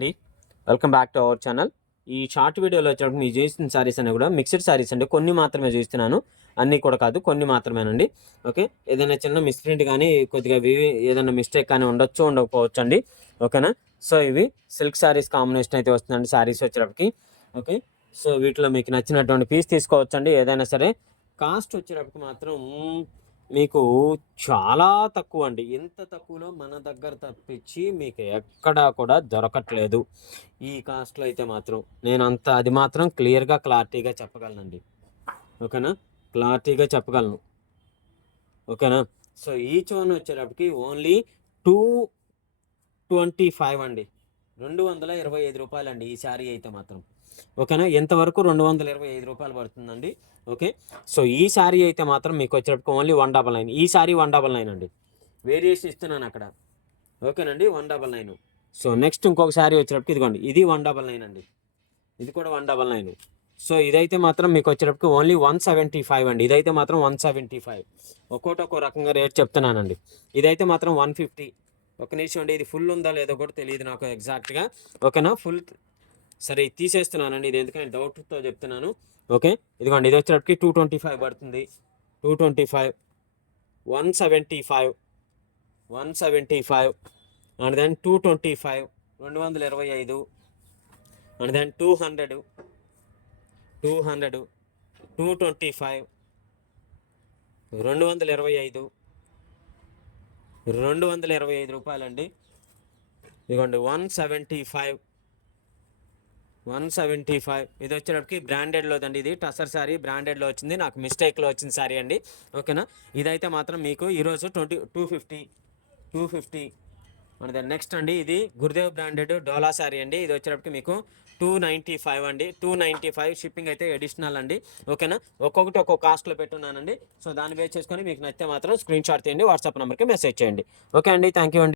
అండి, welcome back to our channel. ఈ short వీడియోలో వచ్చేటప్పుడు మీరు చూసిన సారీస్ అన్నీ కూడా మిక్స్డ్ సారీస్ అండి. కొన్ని మాత్రమే చూస్తున్నాను, అన్నీ కూడా కాదు, కొన్ని మాత్రమేనండి. ఓకే, ఏదైనా చిన్న మిస్ప్రింట్ కానీ కొద్దిగా ఏదైనా మిస్టేక్ కానీ ఉండొచ్చు, ఉండకపోవచ్చు అండి. ఓకేనా. సో ఇవి సిల్క్ సారీస్ కాంబినేషన్ అయితే వస్తుందండి సారీస్ వచ్చేటప్పటికి. ఓకే, సో వీటిలో మీకు నచ్చినటువంటి పీస్ తీసుకోవచ్చండి ఏదైనా సరే. కాస్ట్ వచ్చేటప్పటికి మాత్రం మీకు చాలా తక్కువ అండి. ఇంత తక్కువలో మన దగ్గర తప్పించి మీకు ఎక్కడా కూడా దొరకట్లేదు ఈ కాస్ట్లో అయితే మాత్రం. నేను అది మాత్రం క్లారిటీగా చెప్పగలనండి. ఓకేనా, క్లారిటీగా చెప్పగలను. ఓకేనా. సో ఈచ్ వన్ వచ్చేటప్పటికి ఓన్లీ 225 అండి, 225 రూపాయలండి ఈ శారీ అయితే మాత్రం. ఓకేనా, ఎంతవరకు 225 రూపాయలు పడుతుందండి. ఓకే, సో ఈ శారీ అయితే మాత్రం మీకు వచ్చేటప్పుడు ఓన్లీ 199. ఈ శారీ 199 అండి, వేరియేషన్ ఇస్తున్నాను అక్కడ. ఓకేనండి, 199. సో నెక్స్ట్ ఇంకొక శారీ వచ్చేటప్పుడు ఇదిగోండి, ఇది 199 అండి, ఇది కూడా 199. సో ఇదైతే మాత్రం మీకు వచ్చేటప్పుడు ఓన్లీ 175 అండి, ఇదైతే మాత్రం 175. ఒక్కోటి ఒక్కో రకంగా రేట్ చెప్తున్నానండి. ఇదైతే మాత్రం 150. ఒక నిమిషం అండి, ఇది ఫుల్ ఉందా లేదో కూడా తెలియదు నాకు ఎగ్జాక్ట్గా. ఓకేనా, ఫుల్ సరే తీసేస్తున్నానండి, ఇది ఎందుకంటే డౌట్తో చెప్తున్నాను. ఓకే, ఇదిగోండి, ఇది వచ్చేటప్పటికి 225 పడుతుంది. 225, 175, 175 అండ్ దెన్ 225, 225 అండ్ దెన్ 200, 225, 225, 225 రూపాయలండి. ఇదిగోండి 175, 175. ఇది వచ్చేటప్పటికి బ్రాండెడ్లోదండి, ఇది టసర్ సారీ బ్రాండెడ్లో వచ్చింది, నాకు మిస్టేక్లో వచ్చింది సారీ అండి. ఓకేనా, ఇదైతే మాత్రం మీకు ఈరోజు 250 అండ్ దెన్ నెక్స్ట్ అండి, ఇది గురుదేవ్ బ్రాండెడ్ డోలా సారీ అండి. ఇది వచ్చేటప్పటికి మీకు 295 అండి, 295. షిప్పింగ్ అయితే అడిషనల్ అండి. ఓకేనా, ఒక్కొక్కటి ఒక్కొక్క కాస్ట్లో పెట్టున్నానండి. సో దాన్ని బేస్ చేసుకొని మీకు నచ్చితే మాత్రం స్క్రీన్ షాట్ తీయండి, వాట్సాప్ నెంబర్కి మెసేజ్ చేయండి. ఓకే అండి, థ్యాంక్ యూ అండి.